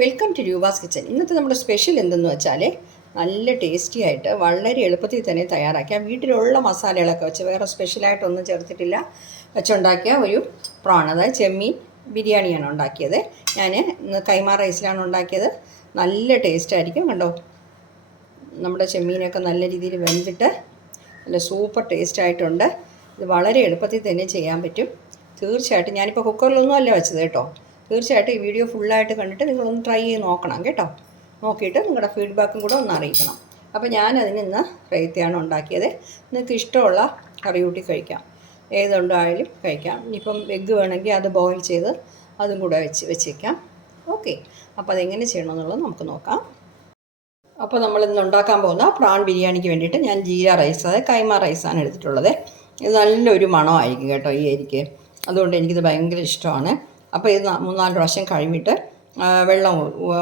Welcome to Roopa's kitchen ഇന്നത്തെ നമ്മുടെ special എന്തെന്ന് വെച്ചാൽ നല്ല ടേസ്റ്റി ആയിട്ട് വളരെ എളുപ്പത്തിൽ തന്നെ തയ്യാറാക്കിയ വീട്ടിലുള്ള മസാലകളൊക്കെ വെച്ച് വേറെ സ്പെഷ്യലായിട്ടൊന്നും ചേർത്തിട്ടില്ല. വെച്ചുണ്ടാക്കിയ ഒരു പ്രോൺ അതായത് ചെമ്മീൻ ബിരിയാണിയാണ് ഉണ്ടാക്കിയത്. ഞാൻ ഇന്ന് കൈമാ റൈസിലാണ് ഉണ്ടാക്കിയത്. നല്ല ടേസ്റ്റ് ആയിരിക്കും കണ്ടോ? നമ്മുടെ ചെമ്മീനൊക്കെ നല്ല രീതിയിൽ വെന്തിട്ട് നല്ല സൂപ്പർ ടേസ്റ്റ് ആയിട്ടുണ്ട്. ഇത് വളരെ എളുപ്പത്തിൽ തന്നെ ചെയ്യാൻ പറ്റും. തീർച്ചയായിട്ടും ഞാനിപ്പോൾ കുക്കറിലൊന്നും അല്ല വെച്ചത് കേട്ടോ. തീർച്ചയായിട്ടും ഈ വീഡിയോ ഫുള്ളായിട്ട് കണ്ടിട്ട് നിങ്ങളൊന്ന് ട്രൈ ചെയ്ത് നോക്കണം കേട്ടോ. നോക്കിയിട്ട് നിങ്ങളുടെ ഫീഡ്ബാക്കും കൂടെ ഒന്ന് അറിയിക്കണം. അപ്പോൾ ഞാനതിന് ഇന്ന് റേത്തിയാണ് ഉണ്ടാക്കിയത്. നിങ്ങൾക്ക് ഇഷ്ടമുള്ള കറി കൂട്ടി കഴിക്കാം. ഏതുണ്ടായാലും കഴിക്കാം. ഇനിയിപ്പം എഗ്ഗ് വേണമെങ്കിൽ അത് ബോയിൽ ചെയ്ത് അതും കൂടെ വെച്ച് വെച്ചേക്കാം. ഓക്കെ അപ്പോൾ അതെങ്ങനെ ചെയ്യണമെന്നുള്ളത് നമുക്ക് നോക്കാം. അപ്പോൾ നമ്മൾ ഇന്ന് ഉണ്ടാക്കാൻ പോകുന്ന പ്രാൺ ബിരിയാണിക്ക് വേണ്ടിയിട്ട് ഞാൻ ജീര റൈസ് അതായത് കൈമ റൈസാണ് എടുത്തിട്ടുള്ളത്. ഇത് നല്ലൊരു മണമായിരിക്കും കേട്ടോ ഈ അരിക്ക്. അതുകൊണ്ട് എനിക്കിത് ഭയങ്കര ഇഷ്ടമാണ്. അപ്പോൾ ഇത് മൂന്നാൽ പ്രാവശ്യം കഴിഞ്ഞിട്ട് വെള്ളം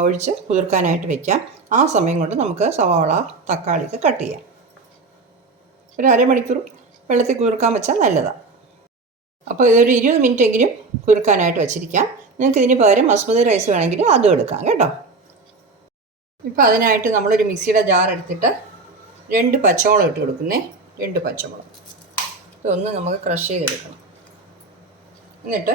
ഒഴിച്ച് കുതിർക്കാനായിട്ട് വെക്കാം. ആ സമയം കൊണ്ട് നമുക്ക് സവാള തക്കാളിയൊക്കെ കട്ട് ചെയ്യാം. ഒരു അരമണിക്കൂർ വെള്ളത്തിൽ കുതിർക്കാൻ വെച്ചാൽ നല്ലതാണ് അപ്പോൾ ഇതൊരു ഇരുപത് മിനിറ്റ് എങ്കിലും കുതിർക്കാനായിട്ട് വെച്ചിരിക്കാം. നിങ്ങൾക്ക് ഇതിന് പകരം ബസ്മതി റൈസ് വേണമെങ്കിൽ അതും എടുക്കാം കേട്ടോ. ഇപ്പോൾ അതിനായിട്ട് നമ്മളൊരു മിക്സിയുടെ ജാർ എടുത്തിട്ട് രണ്ട് പച്ചമുളക് ഇട്ട് കൊടുക്കുന്നേ. രണ്ട് പച്ചമുളക്. ഇതൊന്ന് നമുക്ക് ക്രഷ് ചെയ്തെടുക്കണം. എന്നിട്ട്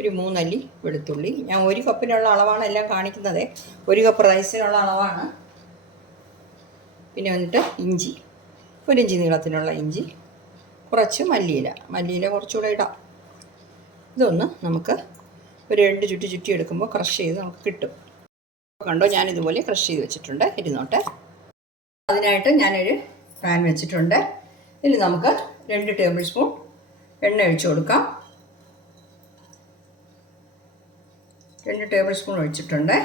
ഒരു മൂന്നല്ലി വെളുത്തുള്ളി. ഞാൻ ഒരു കപ്പിനുള്ള അളവാണ് എല്ലാം കാണിക്കുന്നത്. ഒരു കപ്പ് റൈസിനുള്ള അളവാണ്. പിന്നെ വന്നിട്ട് ഇഞ്ചി. ഒരു ഇഞ്ചി നീളത്തിനുള്ള ഇഞ്ചി. കുറച്ച് മല്ലിയില. മല്ലിയില കുറച്ചുകൂടെ ഇടാം. ഇതൊന്ന് നമുക്ക് ഒരു രണ്ട് ചുറ്റി ചുറ്റി എടുക്കുമ്പോൾ ക്രഷ് ചെയ്ത് നമുക്ക് കിട്ടും. കണ്ടോ? ഞാൻ ഇതുപോലെ ക്രഷ് ചെയ്ത് വെച്ചിട്ടുണ്ട്. ഇരുന്നോട്ടെ. അതിനായിട്ട് ഞാനൊരു പാൻ വെച്ചിട്ടുണ്ട്. ഇതിൽ നമുക്ക് രണ്ട് ടേബിൾ സ്പൂൺ എണ്ണ ഒഴിച്ചു കൊടുക്കാം. രണ്ട് ടേബിൾ സ്പൂൺ ഒഴിച്ചിട്ടുണ്ട്.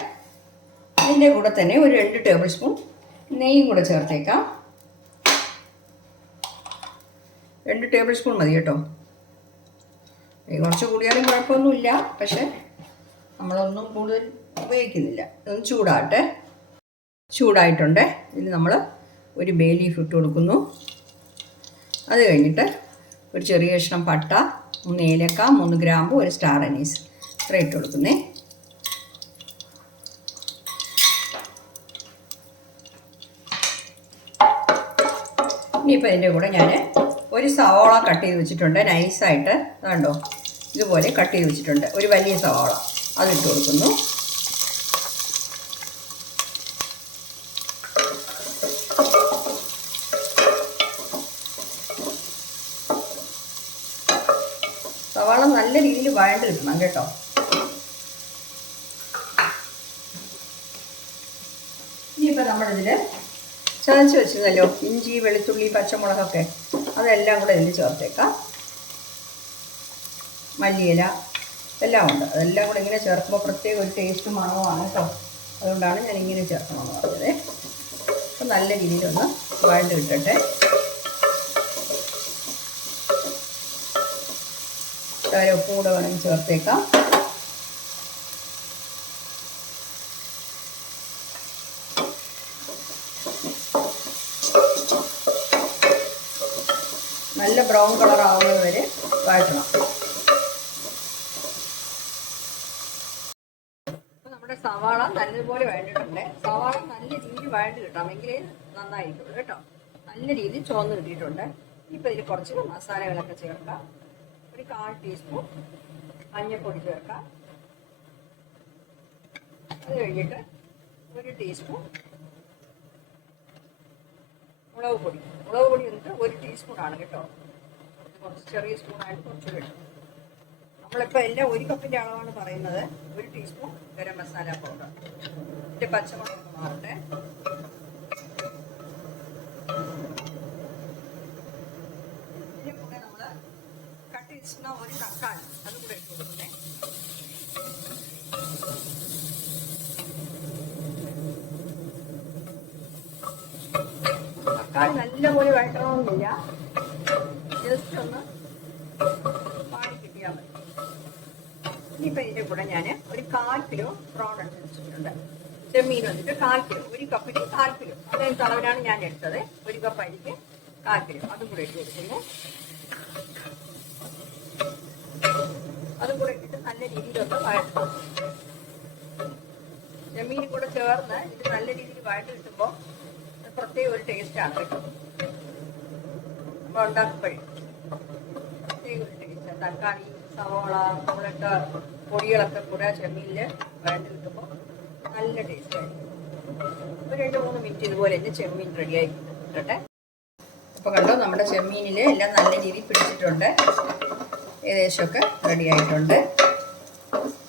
അതിന്റെ കൂടെ തന്നെ ഒരു രണ്ട് ടേബിൾ സ്പൂൺ നെയ്യും കൂടെ ചേർത്തേക്കാം. രണ്ട് ടേബിൾ സ്പൂൺ മതി കേട്ടോ. കുറച്ച് കൂടിയാലും കുഴപ്പമൊന്നുമില്ല. പക്ഷേ നമ്മളൊന്നും കൂടുതൽ ഉപയോഗിക്കുന്നില്ല. ഇതൊന്ന് ചൂടാട്ടെ ചൂടായിട്ടുണ്ട്. ഇതിൽ നമ്മൾ ഒരു ബേ ലീഫ് ഇട്ട് കൊടുക്കുന്നു. അത് കഴിഞ്ഞിട്ട് ഒരു ചെറിയ കഷ്ണം പട്ട മൂന്ന് ഏലക്ക മൂന്ന് ഗ്രാമ്പു ഒരു സ്റ്റാർ അനീസ് ഇത്ര ഇട്ട് കൊടുക്കുന്നേ. ഇനിയിപ്പോൾ ഇതിന്റെ കൂടെ ഞാൻ ഒരു സവാള കട്ട് ചെയ്ത് വെച്ചിട്ടുണ്ട്. നൈസായിട്ട് കണ്ടോ? ഇതുപോലെ കട്ട് ചെയ്ത് വെച്ചിട്ടുണ്ട്. ഒരു വലിയ സവാള. അതിട്ട് കൊടുക്കുന്നു. സവാള നല്ല രീതിയിൽ വഴണ്ട് കിട്ടണം കേട്ടോ. ഇനിയിപ്പോൾ നമ്മളിതിൽ ചതച്ച് വെച്ചതല്ലോ ഇഞ്ചി വെളുത്തുള്ളി പച്ചമുളകൊക്കെ അതെല്ലാം കൂടെ ഇതിൽ ചേർത്തേക്കാം. മല്ലിയില എല്ലാം ഉണ്ട്. അതെല്ലാം കൂടെ ഇങ്ങനെ ചേർക്കുമ്പോൾ പ്രത്യേക ഒരു ടേസ്റ്റ് മണവുമാണ് കേട്ടോ. അതുകൊണ്ടാണ് ഞാൻ ഇങ്ങനെ ചേർക്കണമെന്ന് പറഞ്ഞത്. അപ്പം നല്ല രീതിയിലൊന്ന് വഴണ്ട് കിട്ടട്ടെ ഉപ്പും കൂടെ വേണമെങ്കിൽ ചേർത്തേക്കാം നല്ല ബ്രൗൺ കളർ ആവുന്നത് വരെ വഴറ്റണം നമ്മുടെ സവാള നല്ലതുപോലെ വഴണ്ടിട്ടുണ്ട്. സവാള നല്ല രീതിയിൽ വഴണ്ട് കിട്ടാം എങ്കിലേ നന്നായിരിക്കും കേട്ടോ. നല്ല രീതിയിൽ ചുവന്ന് കിട്ടിയിട്ടുണ്ട്. ഇപ്പം ഇതിൽ കുറച്ച് മസാലകളൊക്കെ ചേർക്കാം. ഒരു കാൽ ടീസ്പൂൺ മഞ്ഞൾപ്പൊടി ചേർക്കാം. അത് കഴിഞ്ഞിട്ട് ഒരു ടീസ്പൂൺ മുളക് പൊടി. മുളക് പൊടി വന്നിട്ട് ഒരു ടീസ്പൂൺ ആണ് കേട്ടോ. കുറച്ച് ചെറിയ സ്പൂണായിട്ട് കുറച്ച് കിട്ടും നമ്മളിപ്പോൾ എല്ലാം ഒരു കപ്പിന്റെ അളവാണ് പറയുന്നത്. ഒരു ടീസ്പൂൺ ഗരം മസാല പൗഡർ ഇതിന്റെ പച്ചമുളക് മാറട്ടെ. ഇതിന്റെ കൂടെ നമ്മൾ കട്ട് ഒരു തക്കാളി അതും കൂടെ ഇട്ട് കൊടുക്കണേ തക്കാളി നല്ലപോലെ വഴറ്റണമെന്നില്ല. ജസ്റ്റ് ഒന്ന് പാടി കിട്ടിയാൽ കൂടെ ഞാൻ ഒരു കാൽ കിലോ പ്രോൺ എടുത്ത് വെച്ചിട്ടുണ്ട്. ചെമ്മീൻ വന്നിട്ട് കാൽ കിലോ ഒരു കപ്പിന് കാൽ കിലോ. അതായത് അളവിലാണ് ഞാൻ എടുത്തത്. ഒരു കപ്പ് അരിക്ക് കാൽ കിലോ. അതും കൂടെ ഇട്ട് കൊടുക്കുന്നു അതും കൂടെ ഇട്ടിട്ട് നല്ല രീതിയിലൊന്ന് വഴറ്റണം ചെമ്മീൻ കൂടെ ചേർന്ന് ഇത് നല്ല രീതിയിൽ വഴറ്റി കിട്ടുമ്പോൾ പ്രത്യേക ഒരു ടേസ്റ്റാണ് കേട്ടോ. നമ്മൾ ഉണ്ടാക്കുമ്പോഴേ. തക്കാളി സവോള നമ്മളിട്ട പൊടികളൊക്കെ കൂടെ ചെമ്മീനിൽ വഴറ്റി കിട്ടുമ്പോൾ നല്ല ടേസ്റ്റായിരിക്കും ഒരു രണ്ട് മൂന്ന് മിനിറ്റ് ഇതുപോലെ തന്നെ ചെമ്മീൻ റെഡിയായി കിട്ടട്ടെ. അപ്പോൾ കണ്ടോ നമ്മുടെ ചെമ്മീനിൽ എല്ലാം നല്ല രീതിയിൽ പിടിച്ചിട്ടുണ്ട്. ഏകദേശമൊക്കെ റെഡി ആയിട്ടുണ്ട്.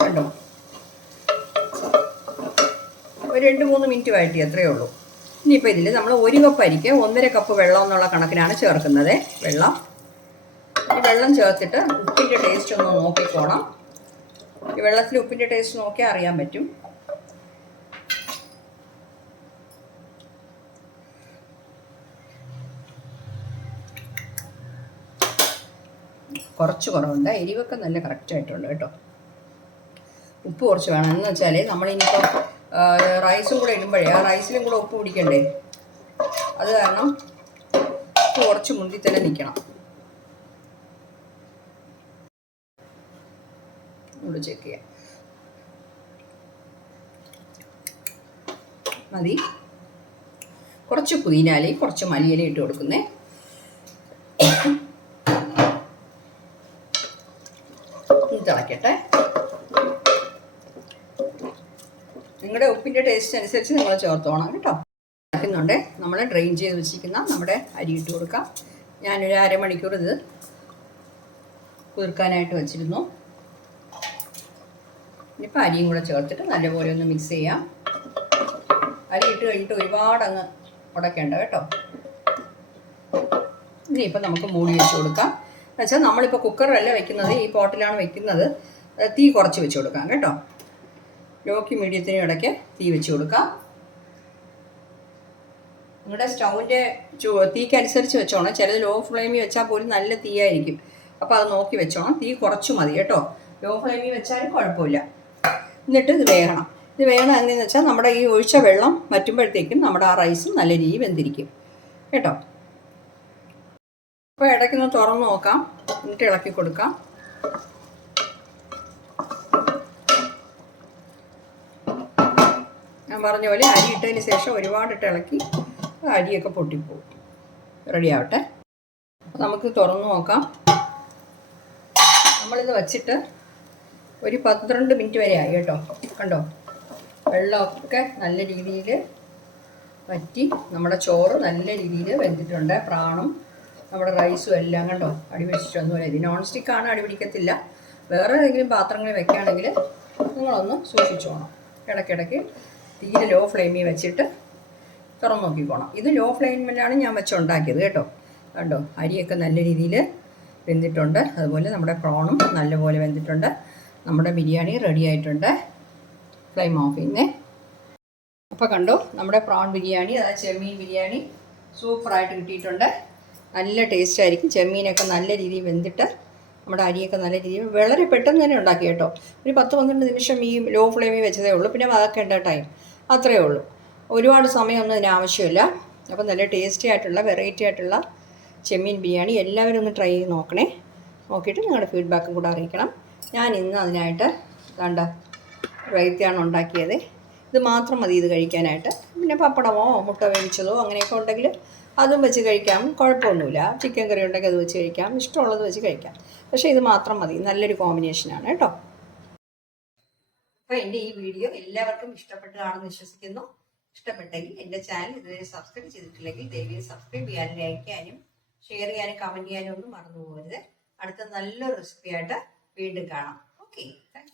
കണ്ടോ? ഒരു രണ്ട് മൂന്ന് മിനിറ്റ് വഴറ്റി അത്രയേ ഉള്ളൂ. ഇനിയിപ്പോൾ ഇതിൽ നമ്മൾ ഒരു കപ്പ് അരിക്ക് ഒന്നര കപ്പ് വെള്ളം എന്നുള്ള കണക്കിനാണ് ചേർക്കുന്നത്. വെള്ളം വെള്ളം ചേർത്തിട്ട് ഉപ്പിന്റെ ടേസ്റ്റ് ഒന്ന് നോക്കിക്കോണം. ഈ വെള്ളത്തിൽ ഉപ്പിന്റെ ടേസ്റ്റ് നോക്കിയാൽ അറിയാൻ പറ്റും. കുറച്ച് കുറവുണ്ട്. എരിവൊക്കെ നല്ല കറക്റ്റായിട്ടുണ്ട് കേട്ടോ. ഉപ്പ് കുറച്ച് വേണം. എന്ന് വെച്ചാൽ നമ്മളിനിയിപ്പോൾ റൈസും കൂടെ ഇടുമ്പോഴേ ആ റൈസിലും കൂടെ ഉപ്പ് പിടിക്കണ്ടേ? അത് കാരണം ഉപ്പ് കുറച്ച് മുന്തി തന്നെ നിൽക്കണം ഇവിടെ ചെക്ക് ചെയ്യാം. മതി. കുറച്ച് പുതിനാലയും കുറച്ച് മല്ലിയിലയും ഇട്ട് കൊടുക്കുന്നേ. തിളക്കട്ടെ. നിങ്ങളുടെ ഉപ്പിന്റെ ടേസ്റ്റ് അനുസരിച്ച് നിങ്ങൾ ചേർത്തോണം കേട്ടോ. ഇളക്കുന്നുണ്ട് നമ്മൾ ഡ്രെയിൻ ചെയ്ത് വെച്ചിരിക്കുന്ന നമ്മുടെ അരി ഇട്ട് കൊടുക്കാം. ഞാനൊരു അരമണിക്കൂർ ഇത് കുതിർക്കാനായിട്ട് വെച്ചിരുന്നു. ഇനിയിപ്പോൾ അരിയും കൂടെ ചേർത്തിട്ട് നല്ലപോലെ ഒന്ന് മിക്സ് ചെയ്യാം. അരി ഇട്ട് കഴിഞ്ഞിട്ട് ഒരുപാട് അങ്ങ് ഉടക്കേണ്ട കേട്ടോ. ഇനി ഇനിയിപ്പോൾ നമുക്ക് മൂടി വെച്ച് കൊടുക്കാം. എന്നുവെച്ചാൽ നമ്മളിപ്പോൾ കുക്കറിലല്ല വെക്കുന്നത്? ഈ പോട്ടിലാണ് വെക്കുന്നത്. തീ കുറച്ച് വെച്ച് കൊടുക്കാം കേട്ടോ. ലോക്കി മീഡിയത്തിന് ഇടയ്ക്ക് തീ വെച്ച് കൊടുക്കാം. നിങ്ങളുടെ സ്റ്റൗവിന്റെ തീക്കനുസരിച്ച് വെച്ചോണം. ചിലത് ലോ ഫ്ലെയിമിൽ വെച്ചാൽ പോലും നല്ല തീയായിരിക്കും. അപ്പോൾ അത് നോക്കി വെച്ചോണം. തീ കുറച്ച് മതി കേട്ടോ. ലോ ഫ്ലെയിമിൽ വെച്ചാലും കുഴപ്പമില്ല. എന്നിട്ട് ഇത് വേകണം. ഇത് വേണം എന്നു വെച്ചാൽ നമ്മുടെ ഈ ഒഴിച്ച വെള്ളം വറ്റുമ്പോഴത്തേക്കും നമ്മുടെ ആ റൈസും നല്ല രീതിയിൽ വെന്തിരിക്കും. കേട്ടോ? അപ്പോൾ ഇടയ്ക്കൊന്ന് തുറന്ന് നോക്കാം. എന്നിട്ട് ഇളക്കി കൊടുക്കാം. ഞാൻ പറഞ്ഞ പോലെ അരി ഇട്ടതിന് ശേഷം ഒരുപാട് ഇട്ട് ഇളക്കി അരിയൊക്കെ പൊട്ടിപ്പോവും. റെഡി ആവട്ടെ നമുക്ക് തുറന്ന് നോക്കാം. നമ്മളിത് വച്ചിട്ട് ഒരു പന്ത്രണ്ട് മിനിറ്റ് വരെ ആയി കേട്ടോ. കണ്ടോ? വെള്ളമൊക്കെ നല്ല രീതിയിൽ വറ്റി നമ്മുടെ ചോറ് നല്ല രീതിയിൽ വെന്തിട്ടുണ്ട്. പ്രാണും നമ്മുടെ റൈസും എല്ലാം കണ്ടോ? അടി പിടിച്ചിട്ടൊന്നുമില്ല ഇത് നോൺ സ്റ്റിക്കാണ് അടി പിടിക്കത്തില്ല. വേറെ ഏതെങ്കിലും പാത്രങ്ങളിൽ വെക്കുകയാണെങ്കിൽ നിങ്ങളൊന്ന് സൂക്ഷിച്ചോണം ഇടയ്ക്കിടയ്ക്ക് തീരെ ലോ ഫ്ലെയിമിൽ വെച്ചിട്ട് തുറന്നു നോക്കിക്കോണം ഇത് ലോ ഫ്ലെയിമിലാണ് ഞാൻ വെച്ചുണ്ടാക്കിയത് കേട്ടോ. കണ്ടോ? അരിയൊക്കെ നല്ല രീതിയിൽ വെന്തിട്ടുണ്ട്. അതുപോലെ നമ്മുടെ പ്രോണും നല്ലപോലെ വെന്തിട്ടുണ്ട്. നമ്മുടെ ബിരിയാണി റെഡി ആയിട്ടുണ്ട്. ഫ്ലെയിം ഓഫ് ചെയ്യുന്നേ അപ്പോൾ കണ്ടു നമ്മുടെ പ്രോൺ ബിരിയാണി അതായത് ചെമ്മീൻ ബിരിയാണി. സൂപ്പറായിട്ട് കിട്ടിയിട്ടുണ്ട്. നല്ല ടേസ്റ്റ് ആയിരിക്കും. ചെമ്മീനൊക്കെ നല്ല രീതിയിൽ വെന്തിട്ട് നമ്മുടെ അരിയൊക്കെ നല്ല രീതിയിൽ വളരെ പെട്ടെന്ന് തന്നെ ഉണ്ടാക്കി കേട്ടോ. ഒരു പത്ത് പന്ത്രണ്ട് നിമിഷം ഈ ലോ ഫ്ലെയിമിൽ വെച്ചതേ ഉള്ളൂ. പിന്നെ വതക്കേണ്ട ടൈം അത്രയേ ഉള്ളൂ. ഒരുപാട് സമയമൊന്നും ഇതിന് ആവശ്യമില്ല. അപ്പോൾ നല്ല ടേസ്റ്റി ആയിട്ടുള്ള വെറൈറ്റി ആയിട്ടുള്ള ചെമ്മീൻ ബിരിയാണി എല്ലാവരും ഒന്ന് ട്രൈ ചെയ്ത് നോക്കണേ. നോക്കിയിട്ട് നിങ്ങളുടെ ഫീഡ്ബാക്കും കൂടെ അറിയിക്കണം. ഞാൻ ഇന്ന് അതിനായിട്ട് കണ്ട റൈത്തയാണ് ഉണ്ടാക്കിയത്. ഇത് മാത്രം മതി ഇത് കഴിക്കാനായിട്ട്. പിന്നെ പപ്പടമോ മുട്ട വേവിച്ചതോ അങ്ങനെയൊക്കെ ഉണ്ടെങ്കിൽ അതും വെച്ച് കഴിക്കാം. കുഴപ്പമൊന്നുമില്ല. ചിക്കൻ കറി ഉണ്ടെങ്കിൽ അത് വെച്ച് കഴിക്കാം. ഇഷ്ടമുള്ളത് വെച്ച് കഴിക്കാം. പക്ഷേ ഇത് മാത്രം മതി. നല്ലൊരു കോമ്പിനേഷനാണ് കേട്ടോ. അപ്പോൾ എന്റെ ഈ വീഡിയോ എല്ലാവർക്കും ഇഷ്ടപ്പെട്ടതാണെന്ന് വിശ്വസിക്കുന്നു. ഇഷ്ടപ്പെട്ടെങ്കിൽ എന്റെ ചാനൽ ഇതുവരെ സബ്സ്ക്രൈബ് ചെയ്തിട്ടില്ലെങ്കിൽ ദയവായി സബ്സ്ക്രൈബ് ചെയ്യാനും ലൈക്ക് ചെയ്യാനും ഷെയർ ചെയ്യാനും കമന്റ് ചെയ്യാനും ഒന്നും മറന്നു പോകരുത്. അടുത്ത നല്ലൊരു റെസിപ്പിയായിട്ട് വീണ്ടും കാണാം. Okay thank